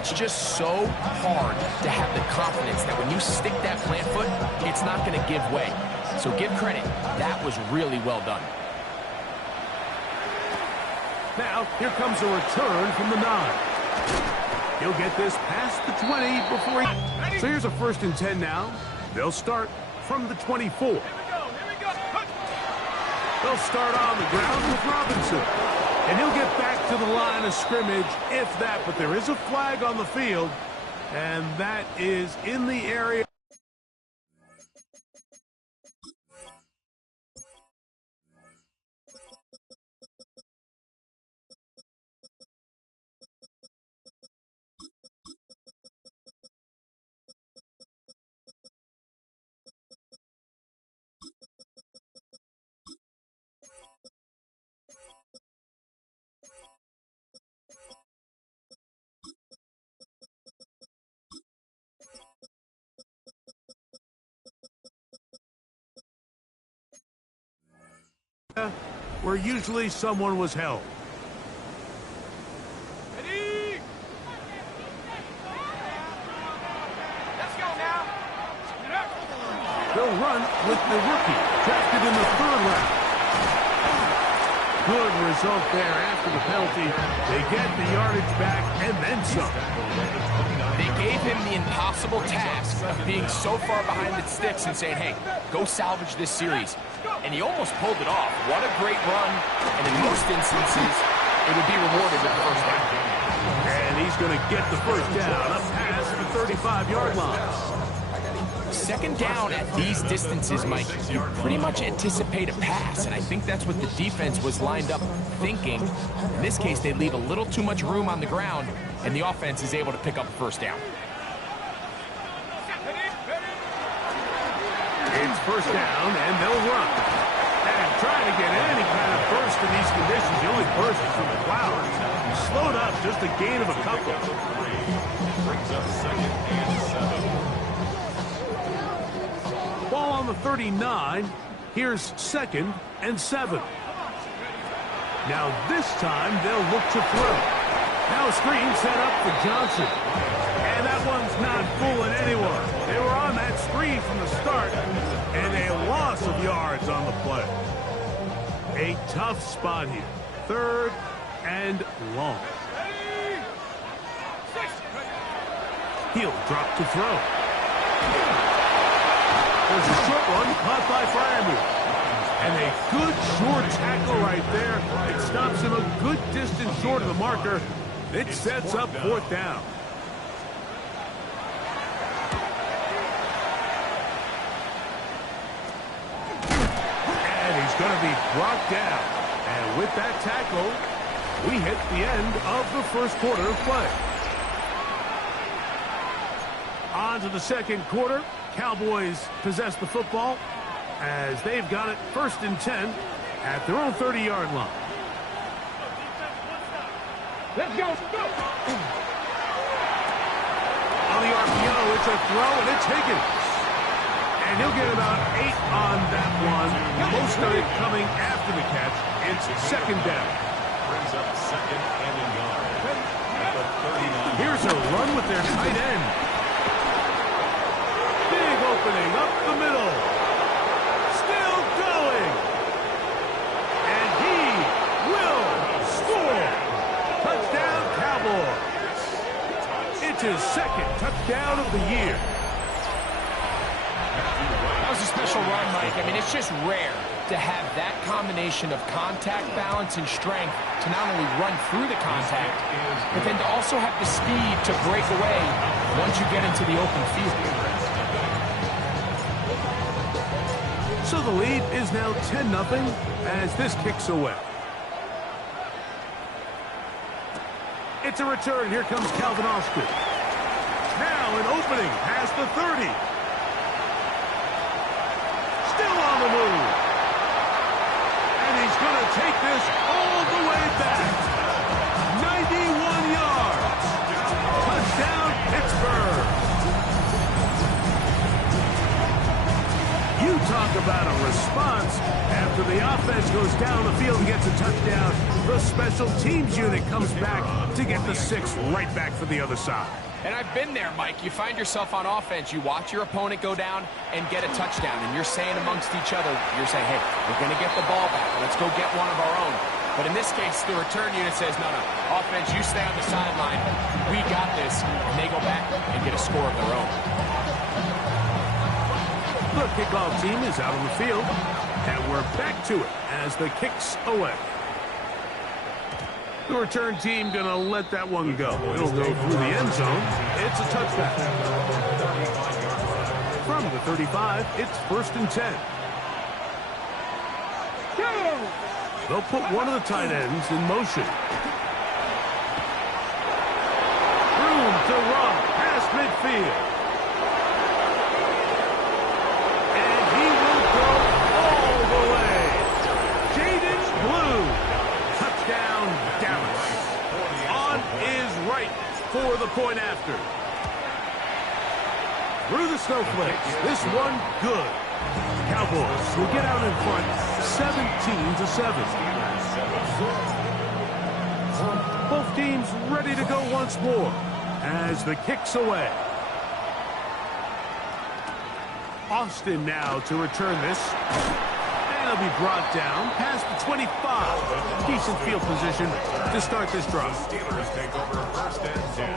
it's just so hard to have the confidence that when you stick that plant foot, it's not going to give way. So give credit. That was really well done. Now, here comes a return from the 9. He'll get this past the 20 before he... So here's a 1st and 10 now. They'll start from the 24. They'll start on the ground with Robinson. And he'll get back to the line of scrimmage, if that. But there is a flag on the field, and that is in the area. Where usually someone was held. Ready? Let's go now. They'll run with the rookie, drafted in the 3rd round. Good result there after the penalty. They get the yardage back and then some. They gave him the impossible task of being so far behind the sticks and saying, hey, go salvage this series. And he almost pulled it off. What a great run. And in most instances, it would be rewarded with the 1st down. And he's going to get the 1st down up past the 35-yard line. 2nd down at these distances, Mike, you pretty much anticipate a pass, and I think that's what the defense was lined up thinking. In this case, they leave a little too much room on the ground, and the offense is able to pick up a 1st down. It's 1st down, and they'll run. And trying to get any kind of burst in these conditions, the only burst is from the clouds. Slowed up, just a gain of a couple. Brings up 2nd and 7. Ball on the 39. Here's 2nd and 7. Now this time they'll look to throw. Now a screen set up for Johnson. And that one's not fooling anyone. They were on that screen from the start, and a loss of yards on the play. A tough spot here. 3rd and long. He'll drop to throw. There's a short one caught by Freiermuth. And a good short tackle right there. It stops him a good distance short of the marker. It sets up 4th down. And he's going to be brought down. And with that tackle, we hit the end of the 1st quarter of play. On to the 2nd quarter. Cowboys possess the football as they've got it 1st and 10 at their own 30-yard line. Let's go. On the RPO, it's a throw, and it's Higgins. And he'll get about 8 on that one. Most of it coming after the catch. It's 2nd down. Brings up 2nd and a yard. At the 39. Here's a run with their tight end. Big opening up the middle. Still going. And he will score. Touchdown, Cowboys. It's his 2nd touchdown of the year. That was a special run, Mike. I mean, it's just rare to have that combination of contact, balance, and strength to not only run through the contact, but then to also have the speed to break away once you get into the open field. So the lead is now 10-0 as this kicks away. It's a return. Here comes Calvin Austin. Now an opening past the 30. Still on the move. And he's going to take this all the way back. 91 yards. Touchdown, Pittsburgh. You talk about about a response. After the offense goes down the field and gets a touchdown, the special teams unit comes back to get the 6 right back for the other side. And I've been there, Mike. You find yourself on offense, you watch your opponent go down and get a touchdown, and you're saying amongst each other, you're saying, hey, we're going to get the ball back. Let's go get one of our own. But in this case, the return unit says, no, offense, you stay on the sideline. We got this. And they go back and get a score of their own. The kickoff team is out on the field, and we're back to it as the kick's away. The return team going to let that one go. It'll go through the end zone. It's a touchback. From the 35, it's 1st and 10. They'll put one of the tight ends in motion. Room to run past midfield. And he will go all the way. Jaden Blue. Touchdown, Dallas. On is right for the point after. Through the snowflakes. This one good. Cowboys will get out in front 17-7. Both teams ready to go once more as the kick's away. Austin now to return this. And he'll be brought down past the 25. Decent field position to start this drive. Steelers take over 1st and 10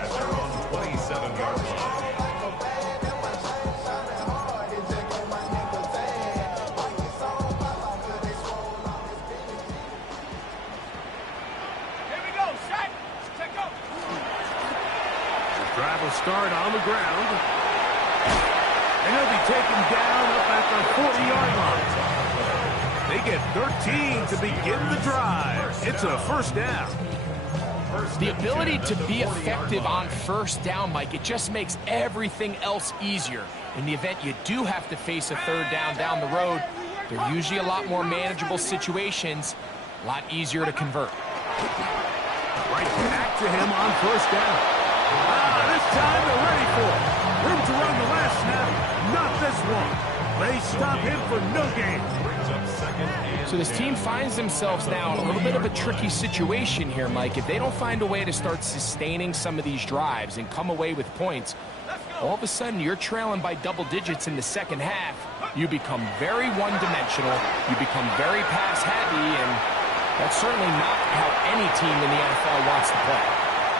at their own 27-yard line. Drive will start on the ground. And he'll be taken down up at the 40-yard line. They get 13 to begin the drive. It's a 1st down. The ability to be effective on 1st down, Mike, it just makes everything else easier. In the event you do have to face a 3rd down the road, they're usually a lot more manageable situations, a lot easier to convert. Right back to him on 1st down. This time they're ready for it. Room to run the last snap. Not this one. They stop him for no gain. So this team finds themselves now in a little bit of a tricky situation here, Mike. If they don't find a way to start sustaining some of these drives and come away with points, all of a sudden you're trailing by double digits in the 2nd half. You become very one-dimensional. You become very pass-heavy, and that's certainly not how any team in the NFL wants to play.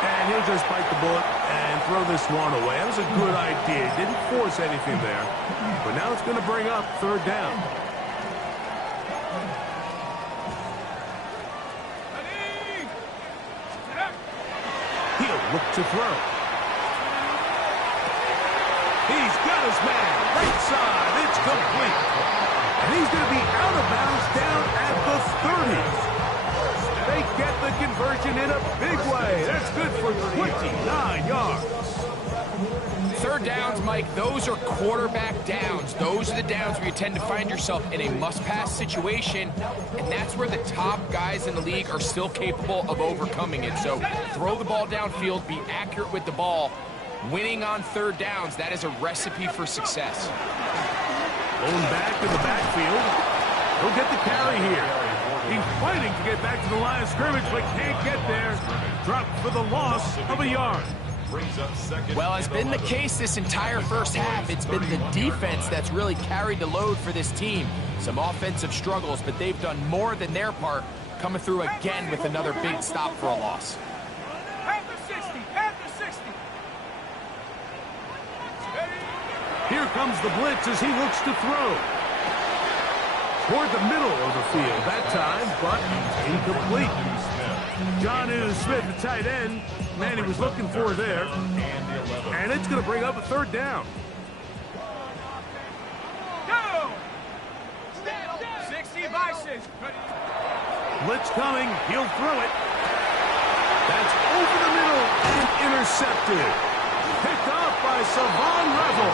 And he'll just bite the bullet and throw this one away. That was a good idea. Didn't force anything there. But now it's going to bring up 3rd down. He'll look to throw. He's got his man. Right side. It's complete. And he's going to be out of bounds down at the 30. They get the conversion in a big way. That's good for 29 yards. 3rd downs, Mike, those are quarterback downs. Those are the downs where you tend to find yourself in a must-pass situation, and that's where the top guys in the league are still capable of overcoming it. So throw the ball downfield, be accurate with the ball. Winning on 3rd downs, that is a recipe for success. Going back to the backfield. He'll get the carry here. He's fighting to get back to the line of scrimmage, but can't get there. Dropped for the loss of a yard. Well, it's been the case this entire 1st half. It's been the defense that's really carried the load for this team. Some offensive struggles, but they've done more than their part, coming through again with another big stop for a loss. Here comes the blitz as he looks to throw. Toward the middle of the field that time, but incomplete. Jonnu Smith, the tight end, man he was looking for there. And it's going to bring up a 3rd down. Go! 60 by 6. Blitz coming. He'll throw it. That's over the middle and intercepted. Picked off by Savon Revel.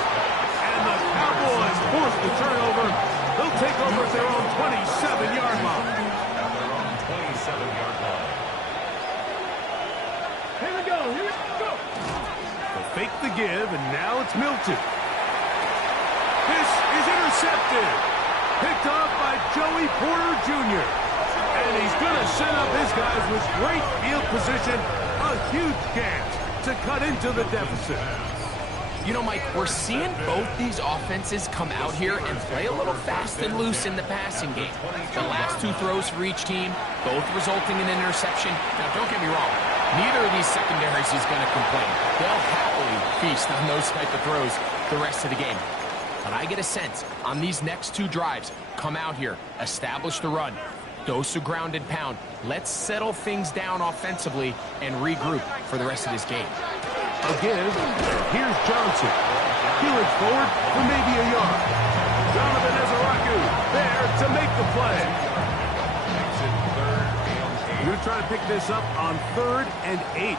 And the Cowboys force the turnover. They'll take over at their own 27-yard line. At their own 27-yard line. Here we go. Here we go. They'll fake the give, and now it's Milton. This is intercepted. Picked up by Joey Porter Jr. And he's going to set up his guys with great field position. A huge chance to cut into the deficit. You know, Mike, we're seeing both these offenses come out here and play a little fast and loose in the passing game. The last two throws for each team, both resulting in an interception. Now, don't get me wrong. Neither of these secondaries is going to complain. They'll happily feast on those type of throws the rest of the game. But I get a sense on these next two drives, come out here, establish the run, dose of ground and pound. Let's settle things down offensively and regroup for the rest of this game. Again, here's Johnson. Healing forward for maybe a yard. Donovan Ezaraku there to make the play. Makes it 3rd and 8. We're going to try to pick this up on 3rd and 8.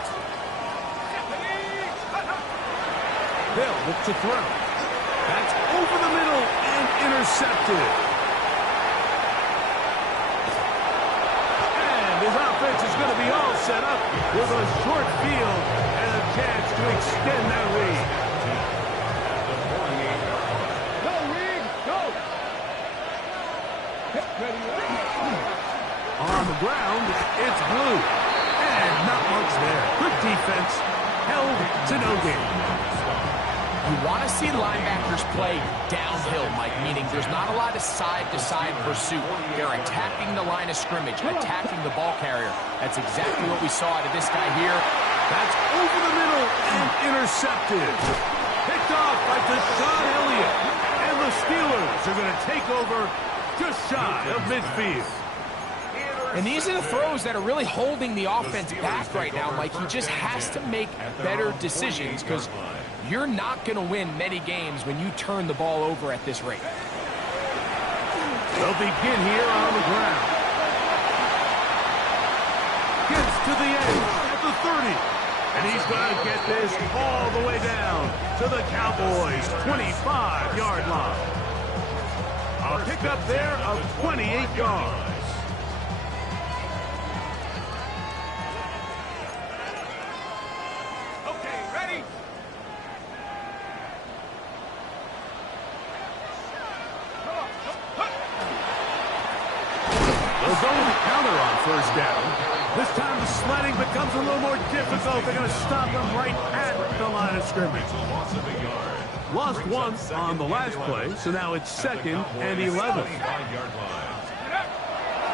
They'll look to throw. That's over the middle and intercepted. And his offense is going to be all set up with a short field and a chance to extend that lead. Go, Reed, go. Ready, On the ground, it's Blue. And not much there. Good defense. Held to no gain. You want to see linebackers play downhill, Mike, meaning there's not a lot of side-to-side pursuit. They're attacking the line of scrimmage, attacking the ball carrier. That's exactly what we saw out of this guy here. That's over the middle and intercepted. Picked off by Deshaun Elliott. And the Steelers are going to take over just shy of midfield. And these are the throws that are really holding the offense back right now, Mike. He just has to make better decisions because you're not going to win many games when you turn the ball over at this rate. They'll begin here on the ground. Gets to the edge at the 30. And he's going to get this all the way down to the Cowboys' 25-yard line. A pickup there of 28 yards. Okay, ready? They'll go with the counter on 1st down. This time the sledding becomes a little more difficult. They're going to stop him right at the line of scrimmage. Loss of a yard. Lost one on the last play, so now it's 2nd and 11. 5-yard line.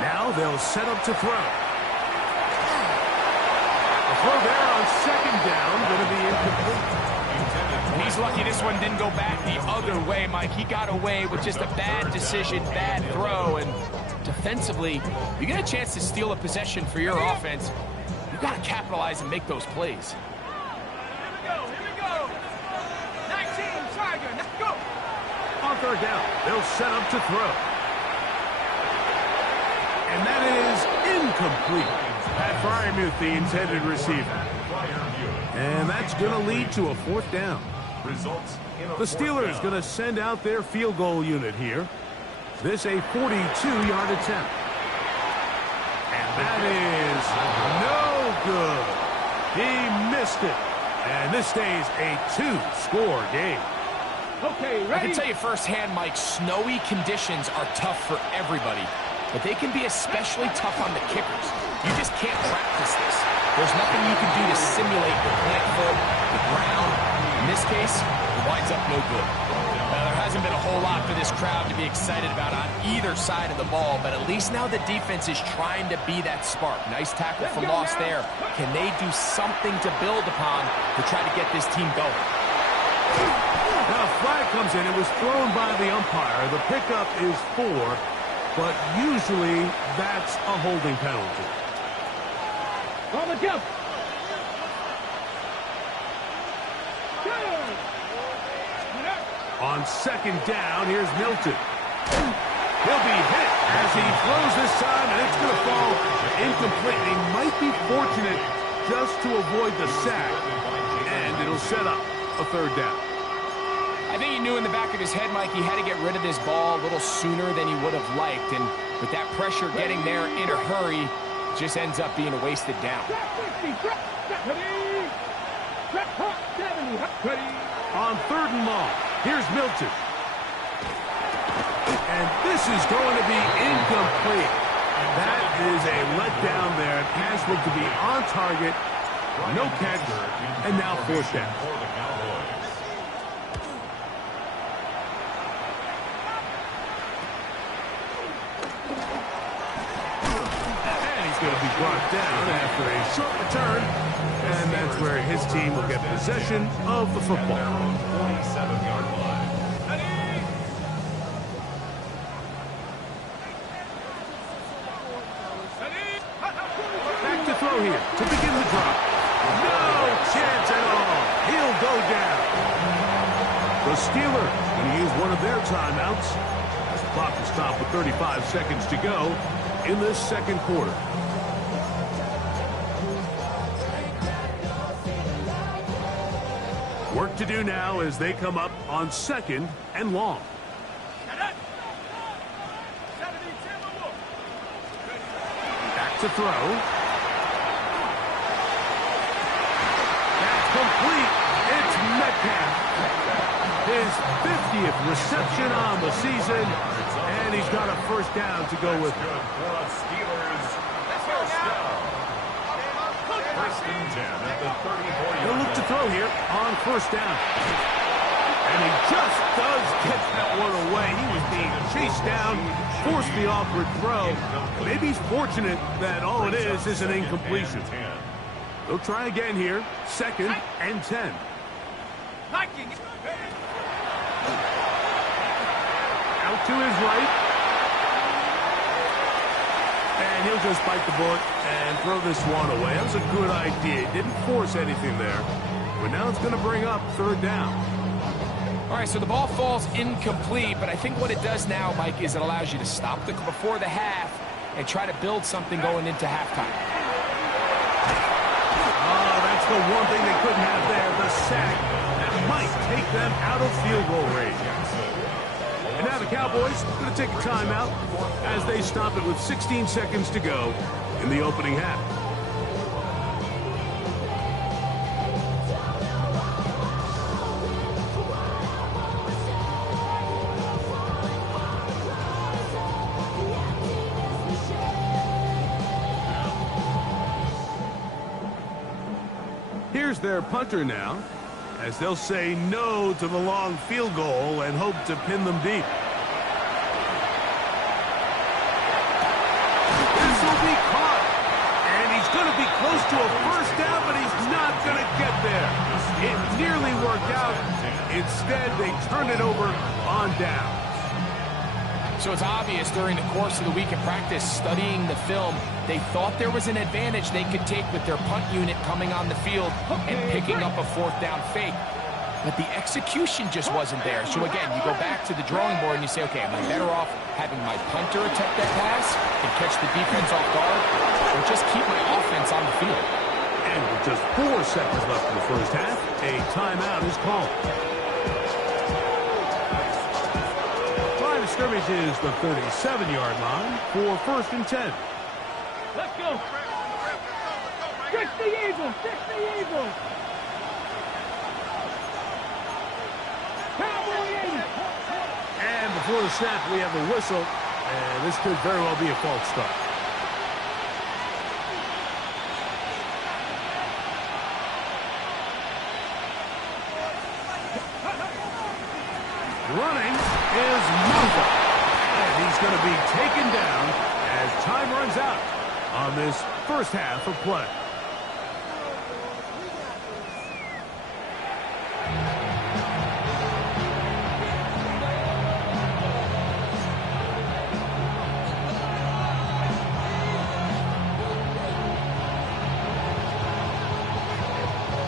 Now they'll set up to throw. The throw there on 2nd down, going to be incomplete. He's lucky this one didn't go back the other way, Mike. He got away with just a bad decision, bad throw, and defensively, you get a chance to steal a possession for your offense. You've got to capitalize and make those plays. Here we go. 19, Tiger, let's go. On 3rd down, they'll set up to throw. And that is incomplete. Pat Freiermuth, the intended receiver. And that's going to lead to a 4th down. Results in a The Steelers going to send out their field goal unit here. This a 42-yard attempt. And that is no good. He missed it. And this stays a 2-score game. Okay, I ready? can tell you firsthand, Mike, snowy conditions are tough for everybody, but they can be especially tough on the kickers. You just can't practice this. There's nothing you can do to simulate the plant foot, the ground. In this case, it winds up no good. Now, there hasn't been a whole lot for this crowd to be excited about on either side of the ball, but at least now the defense is trying to be that spark. Nice tackle for loss there. Can they do something to build upon to try to get this team going? Now, a flag comes in. It was thrown by the umpire. The pickup is 4, but usually that's a holding penalty. On the jump. On 2nd down, here's Milton. He'll be hit as he throws this time, and it's going to fall incomplete. He might be fortunate just to avoid the sack, and it'll set up a 3rd down. I think he knew in the back of his head, Mike, he had to get rid of this ball a little sooner than he would have liked. And with that pressure getting there in a hurry, it just ends up being a wasted down. On 3rd and long, here's Milton. And this is going to be incomplete. That is a letdown there. Pass looked to be on target. No catch. And now fourth down. For the Cowboys. And he's going to be brought down after a short return. And that's where his team will get possession of the football. 47-yard line. Back to throw here to begin the drop. No chance at all. He'll go down. The Steelers going to use one of their timeouts. As the clock will stop with 35 seconds to go in this second quarter. Work to do now as they come up on second and long. Back to throw. That's complete. It's Metcalf. His 50th reception on the season, and he's got a first down to go with it. For the Steelers. First down. First and 10 at the 34-yard He'll look to throw here on first down. And he just does get that one away. He was being chased down, forced the awkward throw. Maybe he's fortunate that all it is an incompletion. They'll try again here, second and 10. Out to his right. And he'll just bite the bullet and throw this one away. That was a good idea. Didn't force anything there. But now it's going to bring up third down. All right, so the ball falls incomplete, but I think what it does now, Mike, is it allows you to stop before the half and try to build something going into halftime. Oh, that's the one thing they couldn't have there, the sack that might take them out of field goal range. And now the Cowboys are going to take a timeout as they stop it with 16 seconds to go in the opening half. Here's their punter now, as they'll say no to the long field goal and hope to pin them deep. This will be caught, and he's going to be close to a first down, but he's not going to get there. It nearly worked out. Instead, they turned it over on down. So it's obvious during the course of the week of practice, studying the film, they thought there was an advantage they could take with their punt unit coming on the field and picking up a fourth down fake. But the execution just wasn't there. So again, you go back to the drawing board and you say, okay, am I better off having my punter attempt that pass and catch the defense off guard, or just keep my offense on the field? And with just 4 seconds left in the first half, a timeout is called. Line of scrimmage is the 37-yard line for first and 10. Let's go. Fix the Eagles. Fix the Eagles. Cowboy Eagles. And before the snap, we have a whistle, and this could very well be a false start. Running is Mumba, and he's going to be taken down as time runs out on this first half of play.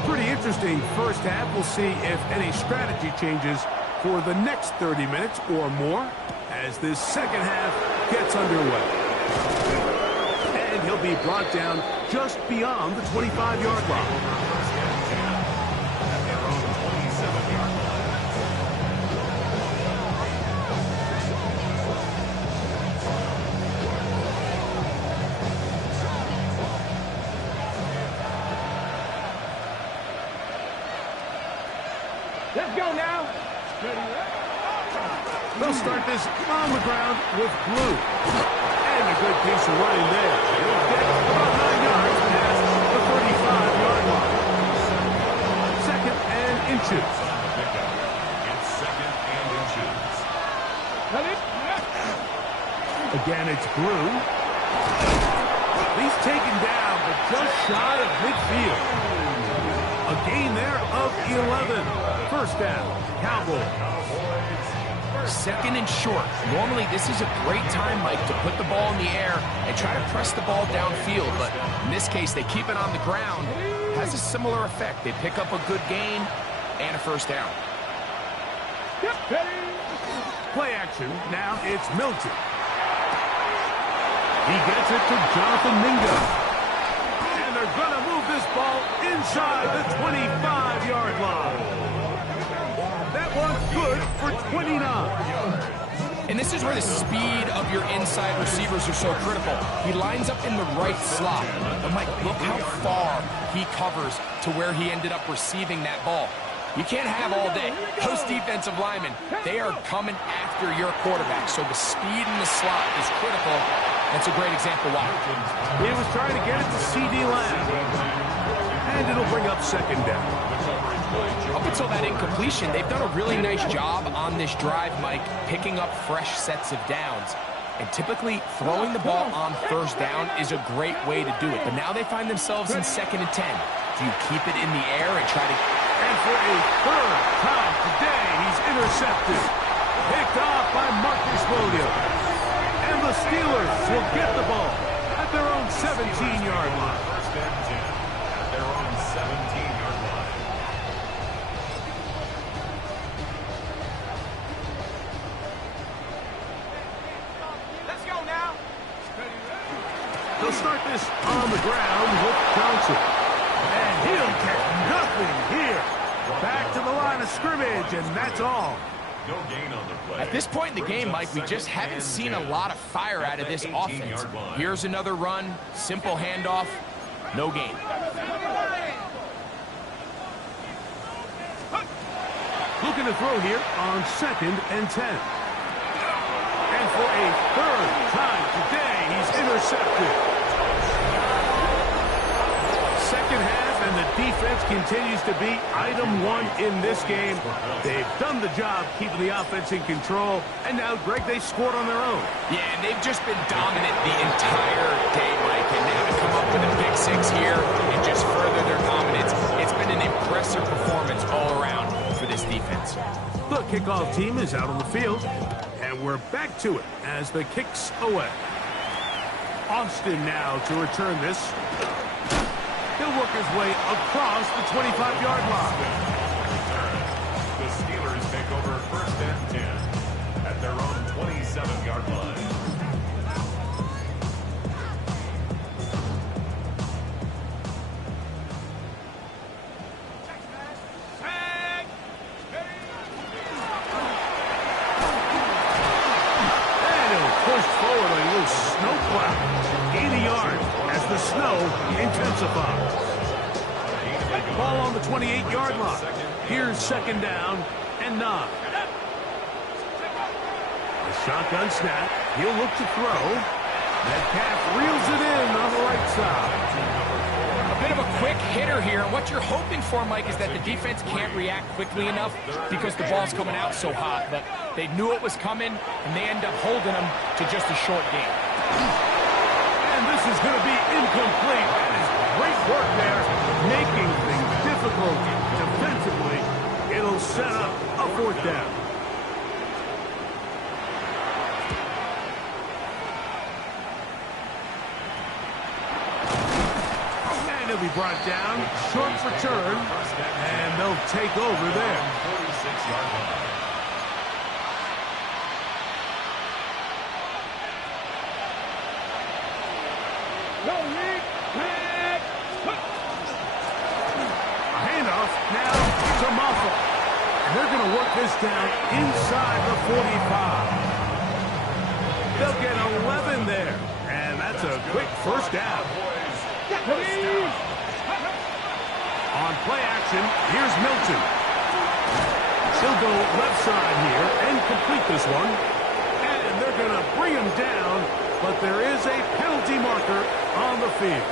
Pretty interesting first half. We'll see if any strategy changes for the next 30 minutes or more as this second half gets underway. And he'll be brought down just beyond the 25-yard line. Let's go now. They'll start this on the ground with blue. And a good piece of running there. He'll get about 9 yards past the 35-yard line. Second and inches. It's second and inches. Again, it's blue. He's taken down, but just shy of midfield. A gain there of 11. First down, Cowboys. Second and short. Normally, this is a great time, Mike, to put the ball in the air and try to press the ball downfield. But in this case, they keep it on the ground. Has a similar effect. They pick up a good gain and a first down. Play action. Now it's Milton. He gets it to Jonathan Mingo. And they're going to move this ball inside the 25-yard line. That one's good for 29. And this is where the speed of your inside receivers are so critical. He lines up in the right slot. But Mike, look how far he covers to where he ended up receiving that ball. You can't have all day. Those defensive linemen, they are coming after your quarterback. So the speed in the slot is critical. That's a great example why. He was trying to get it to C.D. Lamb. And it'll bring up second down. Up until that incompletion, they've done a really nice job on this drive, Mike, picking up fresh sets of downs. And typically, throwing the ball on first down is a great way to do it. But now they find themselves in 2nd and 10. Do you keep it in the air and try to... And for a third time today, he's intercepted. Picked off by Marcus Williams. And the Steelers will get the ball at their own 17-yard line. First and 10 at their own 17-yard line. Let's go now. They'll start this on the ground with Johnson. And he'll get nothing here. Back to the line of scrimmage, and that's all. No gain on the play. At this point in the game, Mike, we just haven't seen a lot of fire out of this offense. Here's another run, simple handoff, no gain. Looking to throw here on 2nd and 10. And for a third time today, he's intercepted. Second half, and the defense continues to be item one in this game. They've done the job keeping the offense in control, and now, Greg, they scored on their own. Yeah, and they've just been dominant the entire day, Mike, and now to come up with a pick six here and just further their dominance, it's been an impressive performance all around for this defense. The kickoff team is out on the field, and we're back to it as the kicks away. Austin now to return this. He'll work his way across the 25-yard line. The Steelers take over first and 10 at their own 27-yard line. And he'll push forward a little snowplow. 80 yards as the snow intensifies. Ball on the 28-yard line. Here's second down and 9. A shotgun snap. He'll look to throw. Metcalf reels it in on the right side. A bit of a quick hitter here, and what you're hoping for, Mike, is that the defense can't react quickly enough because the ball's coming out so hot. But they knew it was coming, and they end up holding them to just a short game. And this is going to be incomplete. That is great work there, making things difficult defensively. It'll set up a fourth down. And he'll be brought down, short return, and they'll take over there. 46-yard line. A handoff now to Moffa. And they're going to work this down inside the 45. They'll get 11 there. And that's a quick first down. On play action, here's Milton. He'll go left side here and complete this one. And they're going to bring him down, but there is a penalty marker on the field.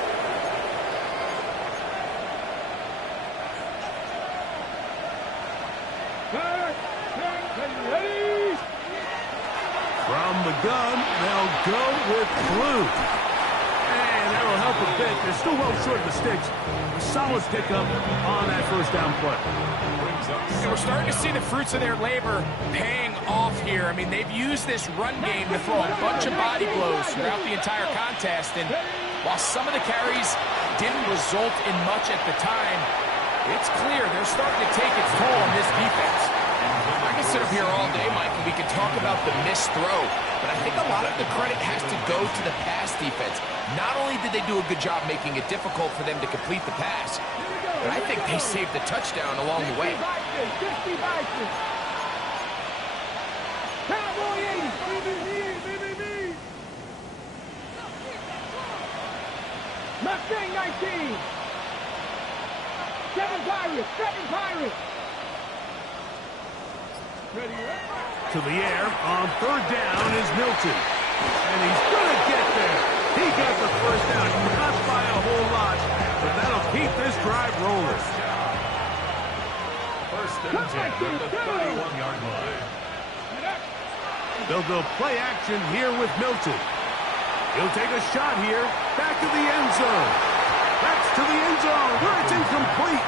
From the gun, they'll go with blue. And that'll help a bit. They're still well short of the sticks. A solid pickup on that first down play. And we're starting to see the fruits of their labor paying off here. I mean, they've used this run game to throw a bunch of body blows throughout the entire contest. And while some of the carries didn't result in much at the time, it's clear they're starting to take its toll on this defense. I can sit up here all day, Mike, and we can talk about the missed throw, but I think a lot of the credit has to go to the pass defense. Not only did they do a good job making it difficult for them to complete the pass, but I think they saved the touchdown along the way. Cowboy 80. Mustang 19. 7 Pirates. To the air on third down is Milton. And he's going to get there. He got the first down, not by a whole lot, but that'll keep this drive rolling. First and 10 at the 31-yard line. They'll go play action here with Milton. He'll take a shot here, back to the end zone. That's to the end zone, where it's incomplete.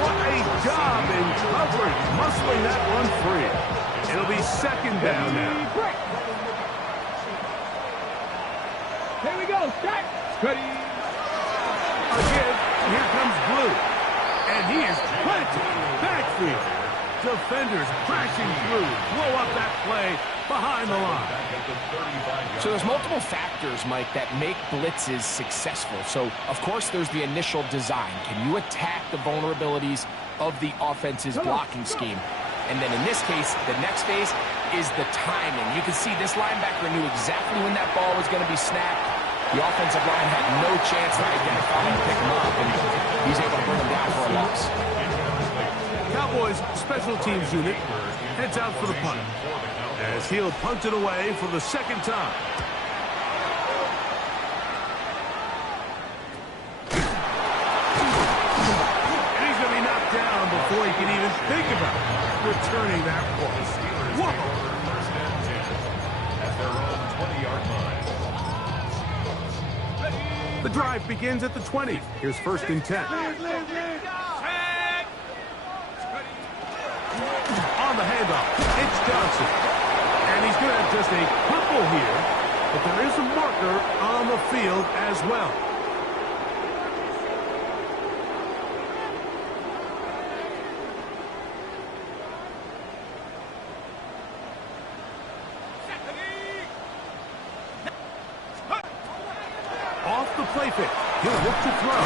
What a job in coverage, muscling that one free. It'll be second down now. Here we go, start. Again, here comes Blue. And he is planted. Backfield. Defenders crashing through. Blow up that play behind the line. So there's multiple factors, Mike, that make blitzes successful. So, of course, there's the initial design. Can you attack the vulnerabilities of the offense's blocking scheme? And then in this case, the next phase is the timing. You can see this linebacker knew exactly when that ball was going to be snapped. The offensive line had no chance to identify and pick him up, and he's able to bring him down for a loss. Cowboys special teams unit heads out for the punt, as he'll punt it away for the second time. And he's going to be knocked down before he can even think about returning that ball. Whoa! First and 10 at their own 20-yard line. The drive begins at the 20. Here's first and 10. On the handoff, it's Johnson. And he's going to have just a couple here, but there is a marker on the field as well. Off the play fake, he'll look to throw.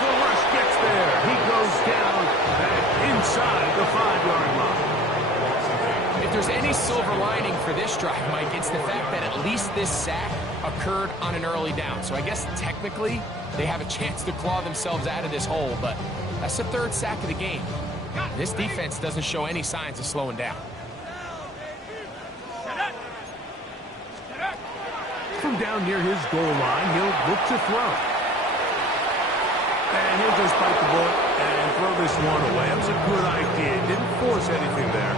The rush gets there. He goes down back inside the 5-yard line. If there's any silver lining for this drive, Mike, it's the fact that at least this sack occurred on an early down. So I guess technically they have a chance to claw themselves out of this hole, but that's the third sack of the game. This defense doesn't show any signs of slowing down. From down near his goal line, he'll look to throw. And he'll just bite the bullet and throw this one away. That was a good idea. Didn't force anything there.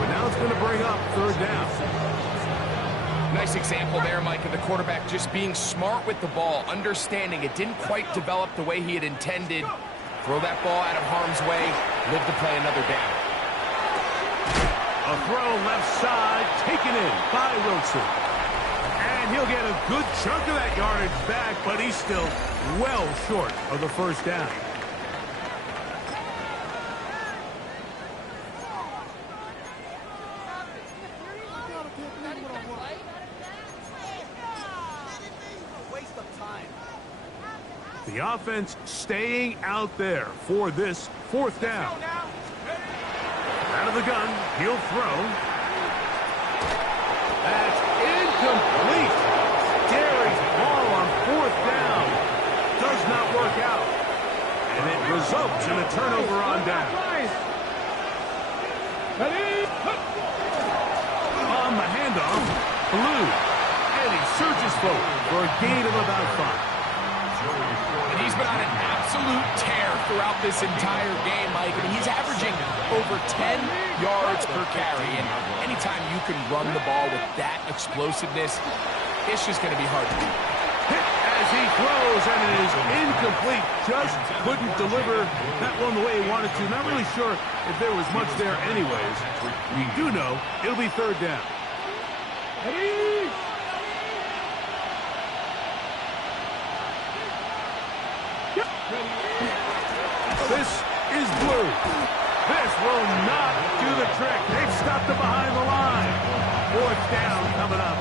But now it's going to bring up third down. Nice example there, Mike, of the quarterback just being smart with the ball, understanding it didn't quite develop the way he had intended. Throw that ball out of harm's way, live to play another down. A throw left side, taken in by Wilson. And he'll get a good chunk of that yardage back, but he's still well short of the first down. The offense staying out there for this fourth down. Out of the gun, he'll throw. That's incomplete. Daring ball on fourth down. Does not work out. And it results in a turnover on down. forward for a gain of about 5. And he's been on an absolute tear throughout this entire game, Mike. I mean, he's averaging over 10 yards per carry. And anytime you can run the ball with that explosiveness, it's just going to be hard to do. Hit as he throws, and it is incomplete. Just couldn't deliver that one the way he wanted to. Not really sure if there was much there anyways. We do know it'll be third down. Ready? This is blue. This will not do the trick. They've stopped it behind the line. Fourth down coming up.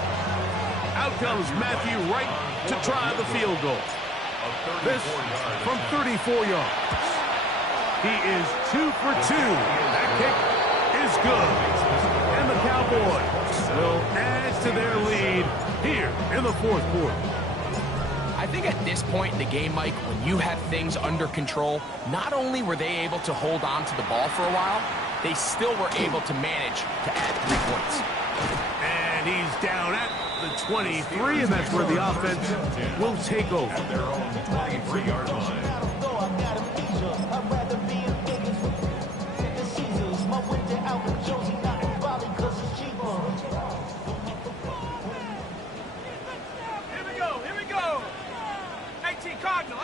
Out comes Matthew Wright to try the field goal. This from 34 yards. He is 2 for 2. That kick is good. And the Cowboys will add to their lead here in the fourth quarter. I think at this point in the game, Mike, when you have things under control, not only were they able to hold on to the ball for a while, they still were able to manage to add 3 points. And he's down at the 23, and that's where the offense will take over. At their own 23-yard line. Here we go. 18 Cardinal.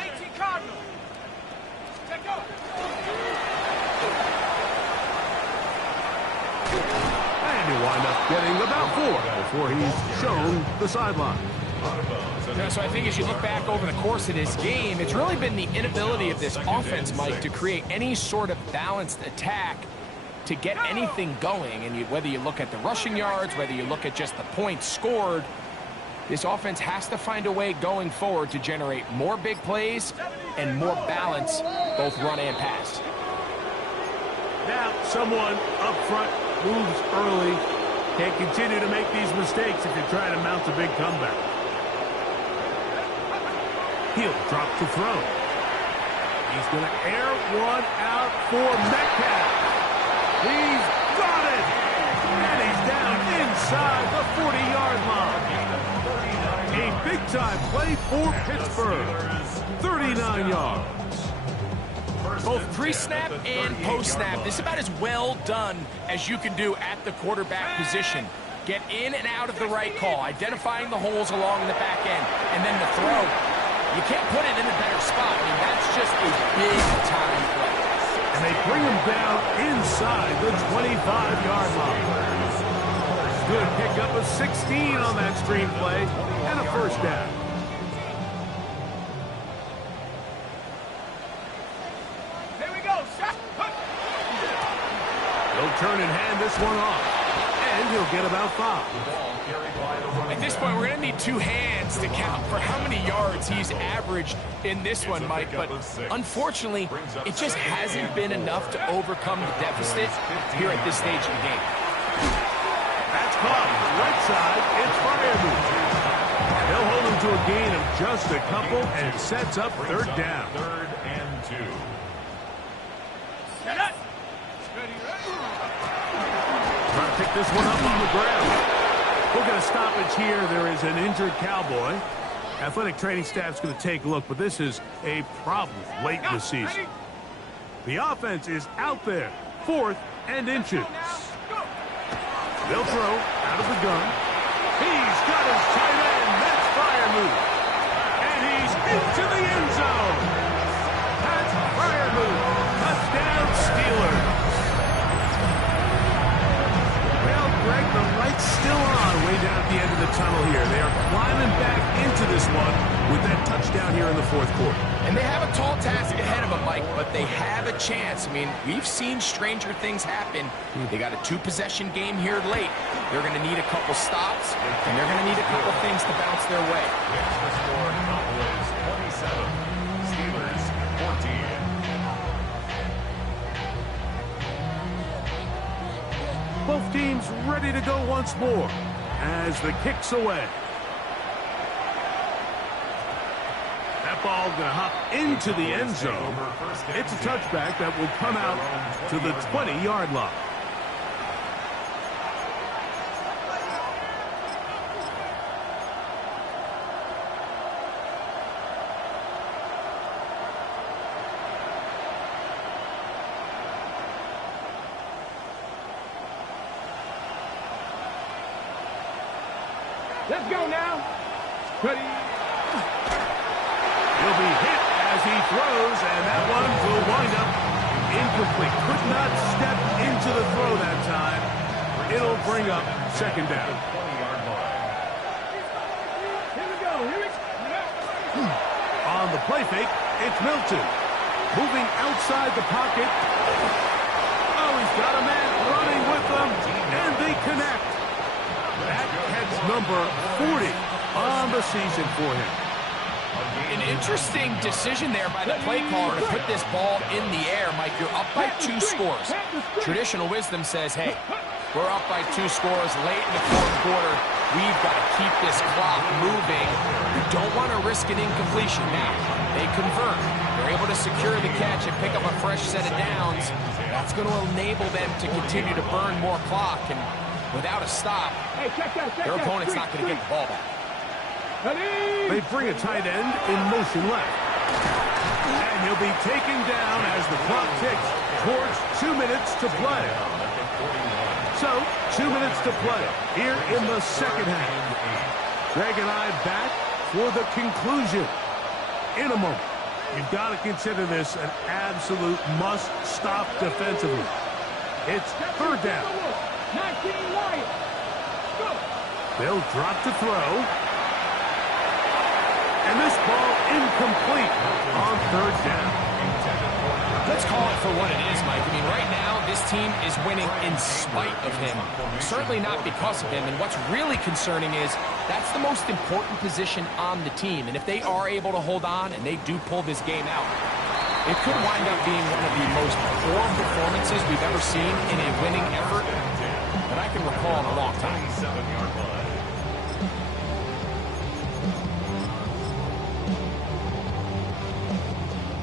Take over. And he'll wind up getting about 4 before he's shown the sideline. Yeah, so I think as you look back over the course of this game, it's really been the inability of this offense, Mike, to create any sort of balanced attack to get anything going. And whether you look at the rushing yards, whether you look at just the points scored, this offense has to find a way going forward to generate more big plays and more balance, both run and pass. Now, someone up front moves early. Can't continue to make these mistakes if you're trying to mount a big comeback. He'll drop to throw. He's going to air one out for Metcalf. He's got it! And he's down inside the 40-yard line. A big-time play for Pittsburgh. 39 yards. Both pre-snap and post-snap, this is about as well done as you can do at the quarterback position. Get in and out of the right call, identifying the holes along the back end, and then the throw. You can't put it in a better spot. I mean, that's just a big-time play. And they bring him down inside the 25-yard line. Good pickup of 16 on that screen play, and a first down. Here we go. He'll turn and hand this one off, and he'll get about 5. At this point, we're going to need 2 hands to count for how many yards he's averaged in this one, Mike. But unfortunately, it just hasn't been enough to overcome the deficit here at this stage of the game. That's caught. Right side, it's Freiermuth. They'll hold him to a gain of just a couple, and sets up third down. 3rd and 2. Trying to pick this one up on the ground. We'll get a stoppage here. There is an injured Cowboy. Athletic training staff's going to take a look, but this is a problem late in the season. The offense is out there. 4th and inches. They'll throw out of the gun. He's got his tight end. That's Freiermuth. And he's into the end zone. That's Freiermuth. Touchdown Steelers. Well, Greg, the light's still on way down at the end of the tunnel here. They are climbing back into this one with that touchdown here in the fourth quarter. And they have a tall task ahead of them, Mike, but they have a chance. I mean, we've seen stranger things happen. They got a 2-possession game here late. They're going to need a couple stops, and they're going to need a couple things to bounce their way. The score, Cowboys 27, Steelers 14. Both teams ready to go once more as the kick's away. That ball going to hop into the end zone. It's a touchback that will come out to the 20-yard line. Let's go now. Ready. He'll be hit as he throws, and that one will wind up incomplete. Could not step into the throw that time. It'll bring up second down. Here we go. Here we go. On the play fake, it's Milton. Moving outside the pocket. Oh, he's got a man running with them, and they connect. That catch number 40 on the season for him. An interesting decision there by the play caller to put this ball in the air. Mike, you're up by 2 scores. Traditional wisdom says, hey, we're up by 2 scores late in the fourth quarter. We've got to keep this clock moving. We don't want to risk an incompletion. Now, they convert. They're able to secure the catch and pick up a fresh set of downs. That's going to enable them to continue to burn more clock. And without a stop, their opponent's not going to get the ball back. They bring a tight end in motion left. And he'll be taken down as the clock ticks towards 2 minutes to play. So, 2 minutes to play here in the second half. Greg and I back for the conclusion in a moment. You've got to consider this an absolute must-stop defensively. It's third down. 19 Lions. Go. They'll drop to throw. And this ball incomplete on third down. Let's call it for what it is, Mike. I mean, right now, this team is winning in spite of him. Certainly not because of him. And what's really concerning is that's the most important position on the team. And if they are able to hold on and they do pull this game out, it could wind up being one of the most poor performances we've ever seen in a winning effort that I can recall in a long time.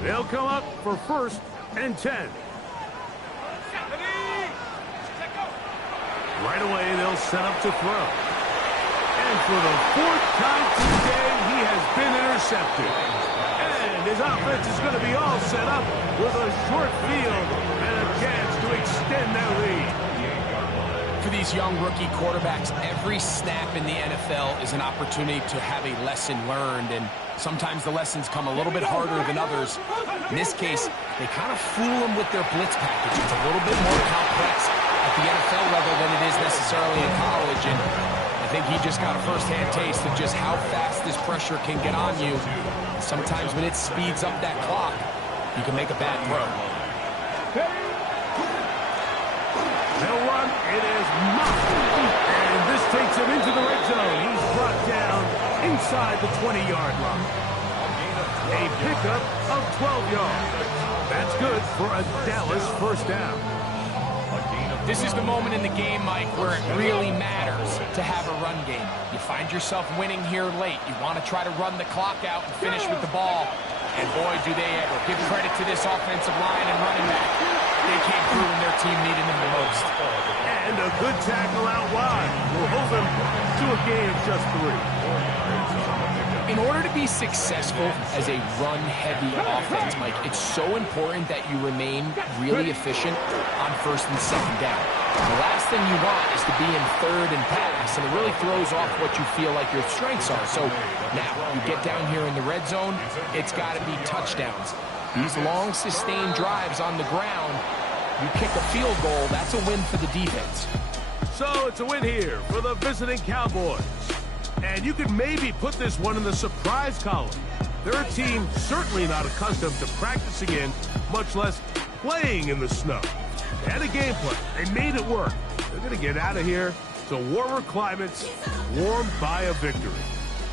They'll come up for first and 10. Right away, they'll set up to throw. And for the 4th time today, he has been intercepted. And his offense is going to be all set up with a short field and a chance to extend their lead. For these young rookie quarterbacks, every snap in the NFL is an opportunity to have a lesson learned, and sometimes the lessons come a little bit harder than others. In this case, they kind of fool them with their blitz package. It's a little bit more complex at the NFL level than it is necessarily in college, and I think he just got a first-hand taste of just how fast this pressure can get on you. Sometimes when it speeds up that clock, you can make a bad throw. They'll run. It is Mock. And this takes him into the red zone. He's brought down inside the 20-yard line. A pickup of 12 yards. That's good for a Dallas first down. This is the moment in the game, Mike, where it really matters to have a run game. You find yourself winning here late. You want to try to run the clock out and finish with the ball. And boy, do they ever. Give credit to this offensive line and running back. They came through when their team needed them the most. And a good tackle out wide will hold them to a gain of just 3. In order to be successful as a run-heavy offense, Mike, it's so important that you remain really efficient on first and second down. The last thing you want is to be in third and pass, and it really throws off what you feel like your strengths are. So now, you get down here in the red zone, it's got to be touchdowns. These long, sustained drives on the ground, you kick a field goal, that's a win for the defense. So it's a win here for the visiting Cowboys. And you could maybe put this one in the surprise column. They're a team certainly not accustomed to practicing in, much less playing in the snow. They had a game plan. They made it work. They're going to get out of here to warmer climates, warmed by a victory.